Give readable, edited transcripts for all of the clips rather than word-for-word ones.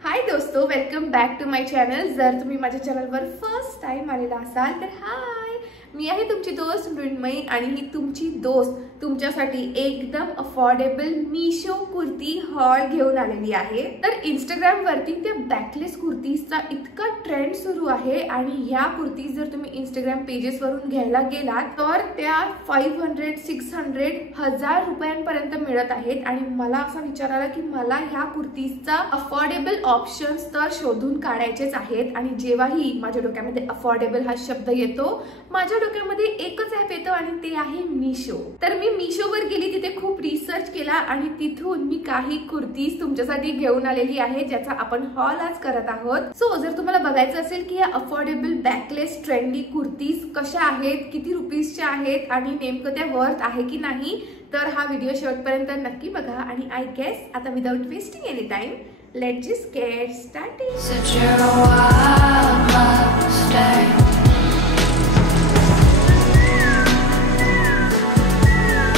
हाय दोस्तों, welcome back to my channel. जर तुम्ही माझ्या चॅनलवर फर्स्ट टाइम आलेला असाल तर हाय, मी आहे तुमची दोस्त मृण्मयी आणि ही तुमची दोस्त तुमच्यासाठी एकदम अफोर्डेबल मीशो कुर्ती हॉल घेऊन आलेली आहे। तर इंस्टाग्राम वरती त्या बॅकलेस कुर्तीजचा इतका ट्रेंड सुरू आहे आणि ह्या कुर्तीज जर तुम्ही इंस्टाग्राम पेजेस वरून घ्यायला गेलात तर त्या 500, 600, 1000 रुपयांपर्यंत मिळत आहेत। आणि मला असा विचार आला की मला ह्या कुर्तीजचा अफोर्डेबल ऑप्शन्स तर शोधून काढायचेच आहेत। आणि जेव्हाही माझ्या डोक्यामध्ये अफोर्डेबल हा शब्द येतो, माझ्या डोक्यामध्ये एकच ॲप येतो आणि ते आहे मीशो। तर मी मीशोवर गेली, तिथे खूप रिसर्च केला आणि तिथून मी काही कुर्तीज तुमच्यासाठी घेऊन आलेली आहे, ज्याचा आपण हॉल आज करत आहोत। सो जर तुम्हाला बघायचं असेल की या अफोर्डेबल बॅकलेस ट्रेंडी कुर्तीज कशा आहेत, किती रुपीजच्या आहेत आणि नेमकं त्या वर्थ आहे की नाही, तर हा व्हिडिओ शेवटपर्यंत नक्की बघा। आणि आय गेस आता without wasting any time, let's just get started. Such a wild mistake.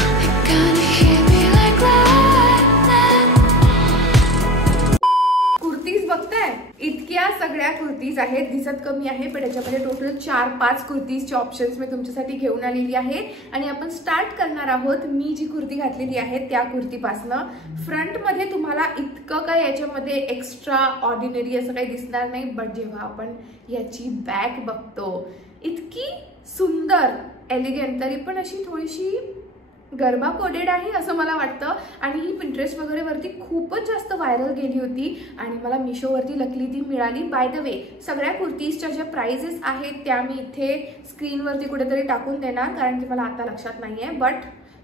You're gonna hear me like lightning. Kurtis बघताय, इतक्या सगळ्या कुर्तीज आहेत, दिसत कमी आहे पण याच्यामध्ये टोटल 4-5 कुर्तीजचे ऑप्शन्स मी तुमच्यासाठी घेऊन आलेली आहे। आणि आपण स्टार्ट करणार आहोत मी जी कुर्ती घातलेली आहे त्या कुर्तीपासनं। फ्रंट मध्ये तुम्हाला इतकं काय याच्यामध्ये एक्स्ट्रा ऑर्डिनरी असं काही दिसणार नाही, बट जेव्हा आपण याची बॅक बघतो, इतकी सुंदर, एलिगंट, तरी पण अशी थोडीशी गरबा कोडेड आहे असं मला वाटतं। आणि ही पिंटरेस्ट वगैरे वरती खूपच जास्त व्हायरल गेली होती आणि मला मीशोवरती लकली ती मिळाली। बाय द वे, सगळ्या कुर्तीजच्या ज्या प्राइजेस आहेत त्या मी इथे स्क्रीनवरती कुठेतरी टाकून देणार, कारण की मला आता लक्षात नाहीये, बट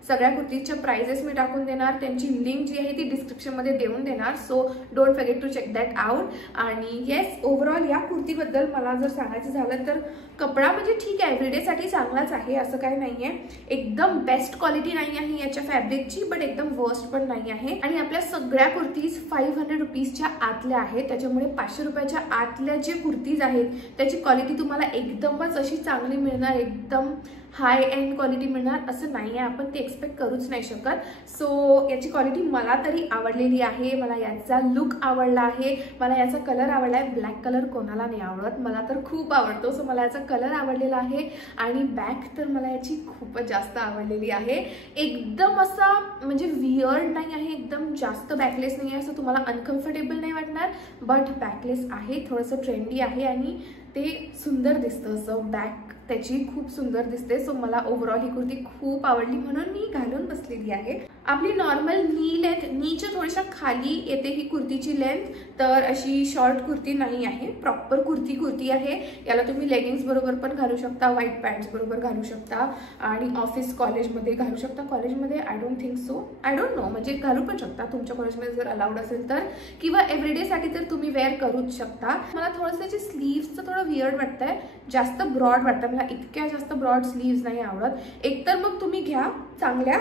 सगळ्या कुर्तीजच्या प्राइजेस मी टाकून देणार, त्यांची लिंक जी आहे ती डिस्क्रिप्शनमध्ये देऊन देणार। So don't forget to check that out. आणि येस, ओव्हरऑल या कुर्तीबद्दल मला जर सांगायचं झालं तर कपडा म्हणजे ठीक आहे, एव्हरीडेसाठी चांगलाच आहे, असं काही नाहीये। एकदम बेस्ट क्वालिटी नाही आहे याच्या फॅब्रिकची, बट एकदम वर्स्ट पण नाही आहे। आणि आपल्या सगळ्या कुर्तीज 500 रुपीजच्या आतल्या आहेत, त्याच्यामुळे 500 रुपयाच्या आतल्या जे कुर्तीज आहेत त्याची क्वालिटी तुम्हाला एकदमच अशी चांगली मिळणार, एकदम हाय एंड क्वालिटी मिळणार असं नाही आहे, आपण ते एक्सपेक्ट करूच नाही शकत। सो याची क्वालिटी मला तरी आवडलेली आहे, मला याचा लुक आवडला आहे, मला याचा कलर आवडला आहे। ब्लॅक कलर कोणाला नाही आवडत, मला तर खूप आवडतो, सो मला याचा कलर आवडलेला आहे। आणि बॅक तर मला याची खूपच जास्त आवडलेली आहे, एकदम असा म्हणजे वियर्ड नाही आहे, एकदम जास्त बॅकलेस नाही आहे, असं तुम्हाला अनकम्फर्टेबल नाही वाटणार, बट बॅकलेस आहे, थोडंसं ट्रेंडी आहे आणि ते सुंदर दिसतं, असं बॅक त्याची खूप सुंदर दिसते। सो मला ओव्हरऑल ही कुर्ती खूप आवडली, म्हणून मी घालून बसलेली आहे। आपली नॉर्मल नी लेंथ, नीच्या थोड्याशा खाली येते ही कुर्तीची लेंथ, तर अशी शॉर्ट कुर्ती नाही आहे, प्रॉपर कुर्ती आहे। याला तुम्ही लेगिंग्स बरोबर पण घालू शकता, व्हाईट पॅन्ट्स बरोबर घालू शकता आणि ऑफिस कॉलेजमध्ये घालू शकता। कॉलेजमध्ये I don't think so, I don't know, म्हणजे घालू पण शकता तुमच्या कॉलेजमध्ये जर अलाउड असेल तर, किंवा एव्हरीडेसाठी तर तुम्ही वेअर करूच शकता। मला थोडंसं त्याची स्लीव्सचं थोडं वियर्ड वाटतंय, जास्त ब्रॉड वाटतं, मला इतक्या जास्त ब्रॉड स्लीव्स नाही आवडत। एकतर मग तुम्ही घ्या चांगल्या,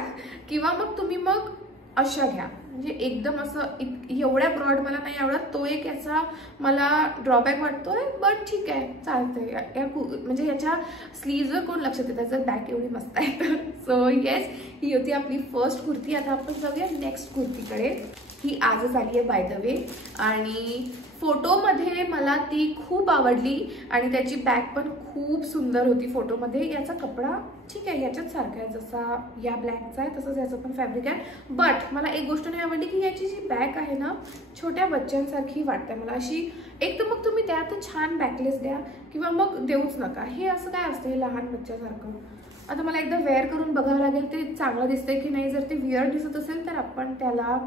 किंवा मग तुम्ही मग अशा घ्या, म्हणजे एकदम असं एवढ्या ब्रॉड मला नाही आवडत, तो एक याचा मला ड्रॉबॅक वाटतोय, बट ठीक आहे, चालतंय। म्हणजे याच्या स्लीव्सवर कोण लक्ष देतं जर बॅक एवढी मस्त आहे तर। सो येस, ही होती आपली फर्स्ट कुर्ती। आता आपण जाऊया नेक्स्ट कुर्तीकडे, ही आजच आली आहे बाय द वे, आणि फोटोमध्ये मला ती खूप आवडली आणि त्याची बॅक पण खूप सुंदर होती फोटोमध्ये। याचा कपडा ठीक आहे, याच्याच सारखा आहे जसा या ब्लॅकचा आहे, तसंच याचं पण फॅब्रिक आहे, बट मला एक गोष्ट नाही आवडली की याची जी बॅक आहे ना, छोट्या बच्चांसारखी वाटते मला अशी। एक तर मग तुम्ही द्या तर छान बॅकलेस द्या, किंवा मग देऊच नका, हे असं काय असतं हे लहान बच्च्यासारखं। आता मला एकदा वेअर करून बघावं लागेल ते चांगलं दिसतंय की नाही, जर ते वियर्ड दिसत असेल तर आपण त्याला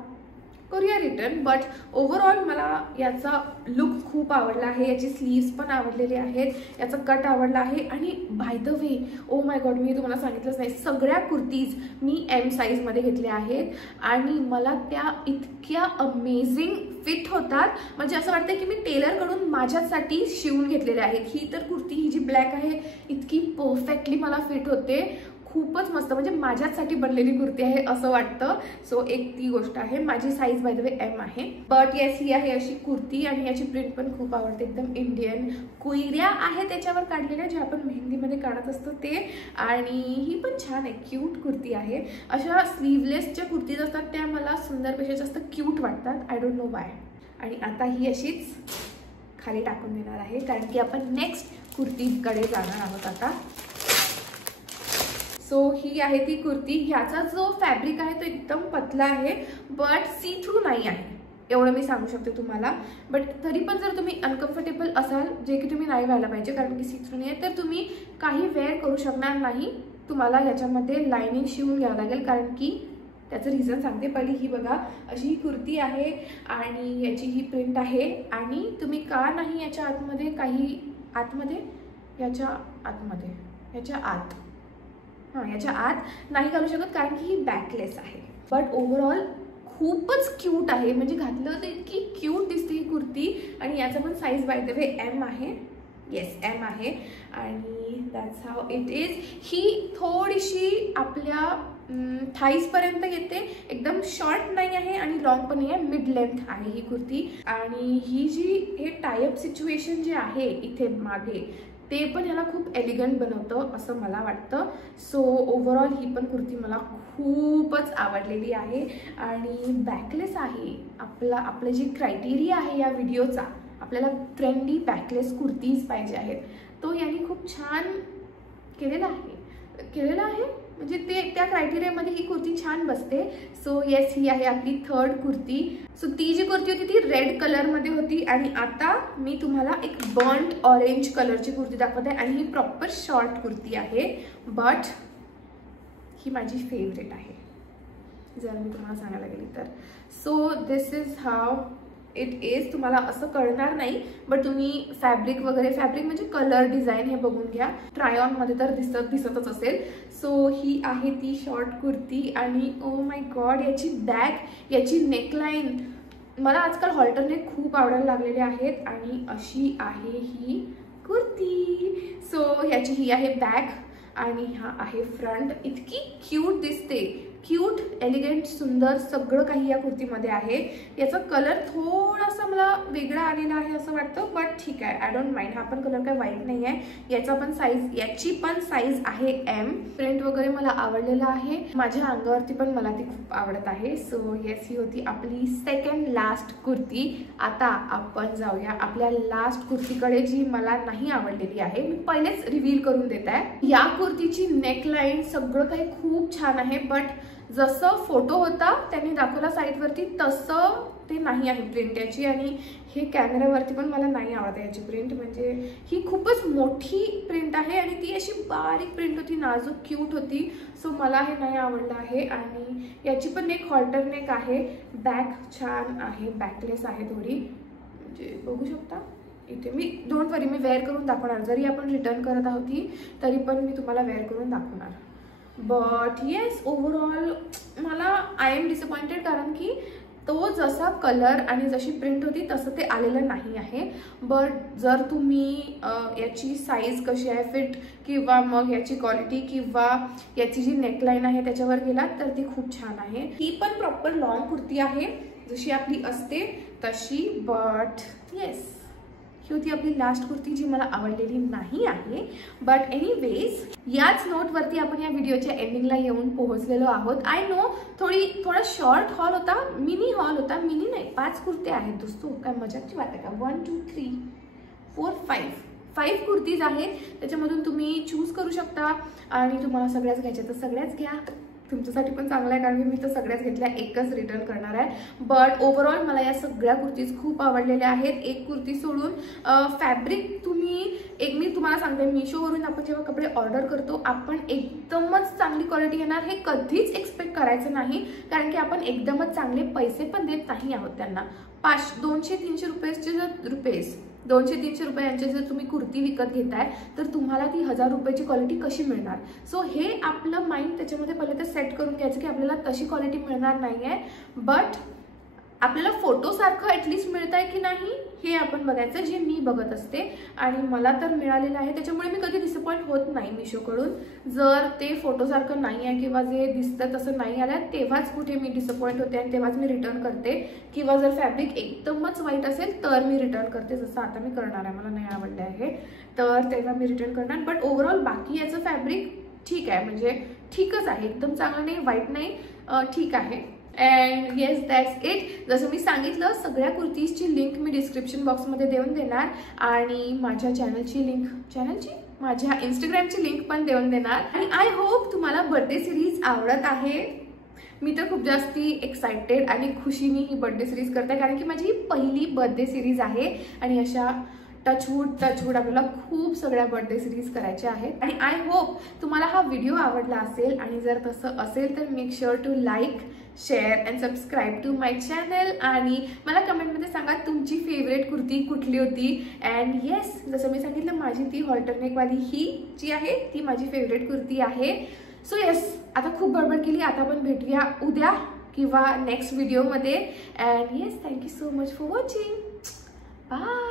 करूया रिटर्न। बट ओव्हरऑल मला याचा लुक खूप आवडला आहे, याची स्लीव्स पण आवडलेली आहेत, याचा कट आवडला आहे। आणि by the way, oh my god, मी तुम्हाला सांगितलंच नाही, सगळ्या कुर्तीज मी M साईजमध्ये घेतल्या आहेत आणि मला त्या इतक्या अमेझिंग फिट होतात, म्हणजे असं वाटतं की मी टेलरकडून माझ्यासाठी शिवून घेतलेल्या आहेत। ही तर कुर्ती, ही जी ब्लॅक आहे, इतकी परफेक्टली मला फिट होते, खूपच मस्त, म्हणजे माझ्यासाठी बनलेली कुर्ती आहे असं वाटतं। सो एक ती गोष्ट आहे। माझी size by the way M आहे, बट येस, ही आहे अशी कुर्ती आणि याची प्रिंट पण खूप आवडते, एकदम इंडियन कुयऱ्या आहे त्याच्यावर काढलेल्या, जे आपण मेहंदीमध्ये काढत असतो ते। आणि ही पण छान आहे, क्यूट कुर्ती आहे। अशा स्लीवलेस ज्या कुर्तीज असतात त्या मला सुंदरपेक्षा जास्त क्यूट वाटतात, आय डोंट नो वाय। आणि आता ही अशीच खाली टाकून देणार आहे, कारण की आपण नेक्स्ट कुर्तीकडे जाणार आहोत आता. सो ही आहे ती कुर्ती. ह्याचा जो फॅब्रिक आहे तो एकदम पतला आहे, बट सी थ्रू नाही आहे, एवढं मी सांगू शकते तुम्हाला. बट तरी पण जर तुम्ही अनकम्फर्टेबल असाल, जे की तुम्ही नाही व्हायला पाहिजे कारण की सी थ्रू नाही आहे, तर तुम्ही काही वेअर करू शकणार नाही. तुम्हाला ह्याच्यामध्ये लाइनिंग शिवून घ्यावं लागेल, कारण की त्याचं रिझन सांगते. पहिली ही बघा, अशी ही कुर्ती आहे आणि याची ही प्रिंट आहे. आणि तुम्ही का नाही याच्या आतमध्ये काही याच्या आत नाही घालू शकत, कारण की ही बॅकलेस आहे. बट ओव्हरऑल खूपच क्यूट आहे, म्हणजे घातलं तर इतकी क्यूट दिसते ही कुर्ती. आणि याचा पण size by the way m आहे. येस, एम आहे. आणि दॅट्स हाव इट इज. ही थोडीशी आपल्या थाईजपर्यंत येते, एकदम शॉर्ट नाही आहे आणि लॉंग पण नाही आहे, मिड लेंथ आहे ही कुर्ती. आणि ही जी हे टायअप सिच्युएशन जे आहे इथे मागे, ते पण याला खूप एलिगंट बनवतं असं मला वाटतं. सो ओव्हरऑल ही पण कुर्ती मला खूपच आवडलेली आहे. आणि बॅकलेस आहे. आपलं जी क्रायटेरिया आहे या व्हिडिओचा, आपल्याला ट्रेंडी बॅकलेस कुर्तीज पाहिजे आहेत, तो यांनी खूप छान केलेला आहे. म्हणजे त्या क्रायटेरियामध्ये ही कुर्ती छान बसते. सो येस, ही आहे आपली थर्ड कुर्ती. सो ती जी कुर्ती होती ती रेड कलरमध्ये होती, आणि आता मी तुम्हाला एक बर्न्ट ऑरेंज कलरची कुर्ती दाखवते. आणि ही प्रॉपर शॉर्ट कुर्ती आहे, बट ही माझी फेवरेट आहे जर मी तुम्हाला सांगायला गेली तर. So this is how it is. तुम्हाला असं कळणार नाही, बट तुम्ही फॅब्रिक म्हणजे कलर डिझाईन हे बघून घ्या. ट्राय ऑन मध्ये तर दिसतच असेल. सो ही आहे ती शॉर्ट कुर्ती. आणि ओ माय गॉड, याची बॅक, याची नेकलाईन, मला आजकाल हॉल्टर नेक खूप आवडायला लागलेले आहेत. आणि अशी आहे ही कुर्ती. सो याची ही आहे बॅक आणि हा आहे फ्रंट. इतकी क्यूट दिसते, क्यूट, एलिगंट, सुंदर सगळं काही या कुर्तीमध्ये आहे. याचा कलर थोडासा मला वेगळा आलेला आहे असं वाटतं, बट ठीक आहे, आय डोंट माइंड. हा पण कलर काय वाईट नाही आहे. याची पण साईज आहे एम. प्रिंट वगैरे मला आवडलेला आहे, माझ्या अंगावरती पण मला ती खूप आवडत आहे. सो येस, ही होती आपली सेकंड लास्ट कुर्ती. आता आपण जाऊया आपल्या लास्ट कुर्तीकडे, जी मला नाही आवडलेली आहे. मी पहिलेच रिव्हील करून देत आहे. या कुर्तीची नेकलाईन सगळं काही खूप छान आहे, बट जसं फोटो होता त्यांनी दाखवला साईटवरती तसं ते नाही आहे प्रिंट याची. आणि हे कॅमेऱ्यावरती पण मला नाही आवडत याची प्रिंट. म्हणजे ही खूपच मोठी प्रिंट आहे आणि ती अशी बारीक प्रिंट होती, नाजूक क्यूट होती. सो मला हे नाही आवडलं आहे. आणि याची पण एक हॉल्टर नेक आहे. बॅक छान आहे, बॅकलेस आहे थोडी, म्हणजे बघू शकता इथे. Me don't worry, me wear करून दाखवणार. जरी आपण रिटर्न करत आहोत तरी पण मी तुम्हाला वेअर करून दाखवणार. बट येस, ओव्हरऑल मला आय एम डिसअपॉइंटेड, कारण की तो जसा कलर आणि जशी प्रिंट होती तसं ते आलेलं नाही आहे. बट जर तुम्ही याची साईज कशी आहे, फिट, किंवा मग याची क्वालिटी, किंवा याची जी नेकलाईन आहे त्याच्यावर गेलात तर ती खूप छान आहे. ती पण प्रॉपर लॉंग कुर्ती आहे, जशी आपली असते तशी. बट येस, ही होती आपली लास्ट कुर्ती, जी मला आवडलेली नाही आहे. बट एनिवेज, याच नोटवरती आपण या व्हिडिओच्या एंडिंगला येऊन पोहोचलेलो आहोत. आय नो, थोडा शॉर्ट हॉल होता, मिनी हॉल होता. मिनी नाही, 5 कुर्त्या आहेत दोस्तो, काय मजाकची बात आहे का? 1 2 3 4 5 कुर्तीज आहेत. त्याच्यामधून तुम्ही चूज करू शकता. आणि तुम्हाला सगळ्याच घ्यायच्या तर सगळ्याच घ्या, तुमच्यासाठी पण चांगलं आहे, कारण की मी तर सगळ्याच घेतल्या, एकच रिटर्न करणार आहे. बट ओव्हरऑल मला या सगळ्या कुर्तीज खूप आवडलेल्या आहेत. एक कुर्ती सोडून फॅब्रिक मी तुम्हाला सांगते, मिशोवरून आपण जेव्हा कपडे ऑर्डर करतो, आपण एकदमच चांगली क्वालिटी येणार हे कधीच एक्सपेक्ट करायचं नाही, कारण की आपण एकदमच चांगले पैसे पण देत नाही आहोत त्यांना. 200-300 रुपयांचे जर तुम्ही कुर्ती विकत घेताय, तर तुम्हाला ती 1000 रुपयाची क्वालिटी कशी मिळणार? सो हे आपलं माइंड त्याच्यामध्ये पहिले तर सेट करून घ्यायचं की आपल्याला तशी क्वालिटी मिळणार नाही आहे. बट आपल्याला फोटोसारखं ॲटलिस्ट मिळत आहे की नाही हे आपण बघायचं, जे मी बघत असते. आणि मला तर मिळालेलं आहे, त्याच्यामुळे मी कधी डिसअपॉइंट होत नाही मिशोकडून. जर ते फोटोसारखं नाही आहे किंवा जे दिसतं तसं नाही आलं, तेव्हाच कुठे मी डिसअपॉइंट होते आणि तेव्हाच मी रिटर्न करते. किंवा जर फॅब्रिक एकदमच वाईट असेल तर मी रिटर्न करते, जसं आता मी करणार आहे. मला नाही आवडले आहे तर तेव्हा मी रिटर्न करणार. बट ओव्हरऑल बाकी याचं फॅब्रिक ठीक आहे, म्हणजे ठीकच आहे, एकदम चांगलं नाही, वाईट नाही, ठीक आहे. And yes that's it. जसं मी सांगितलं सगळ्या कुर्तीजची लिंक मी डिस्क्रिप्शन बॉक्समध्ये देऊन देणार आणि माझ्या माझ्या इंस्टाग्रामची लिंक पण देऊन देणार. आणि आय होप तुम्हाला बर्थडे सिरीज आवडत आहे. मी तर खूप जास्ती एक्साइटेड आणि खुशीने ही बर्थडे सिरीज करते कारण की माझी पहिली बर्थडे सिरीज आहे आणि अशा टचवूड आपल्याला खूप सगळ्या बर्थडे सिरीज करायच्या आहेत. आणि आय होप तुम्हाला हा व्हिडिओ आवडला असेल आणि जर तसं असेल तर make sure to like, share and subscribe to my channel. आणि मला कमेंटमध्ये सांगा तुमची फेवरेट कुर्ती कुठली होती. अँड येस, जसं मी सांगितलं माझी ती हॉल्टरनेकवाली ही जी आहे ती माझी फेवरेट कुर्ती आहे. सो येस, आता खूप बडबड केली. आता आपण भेटूया उद्या किंवा नेक्स्ट व्हिडिओमध्ये. And yes, thank you so much for watching. Bye.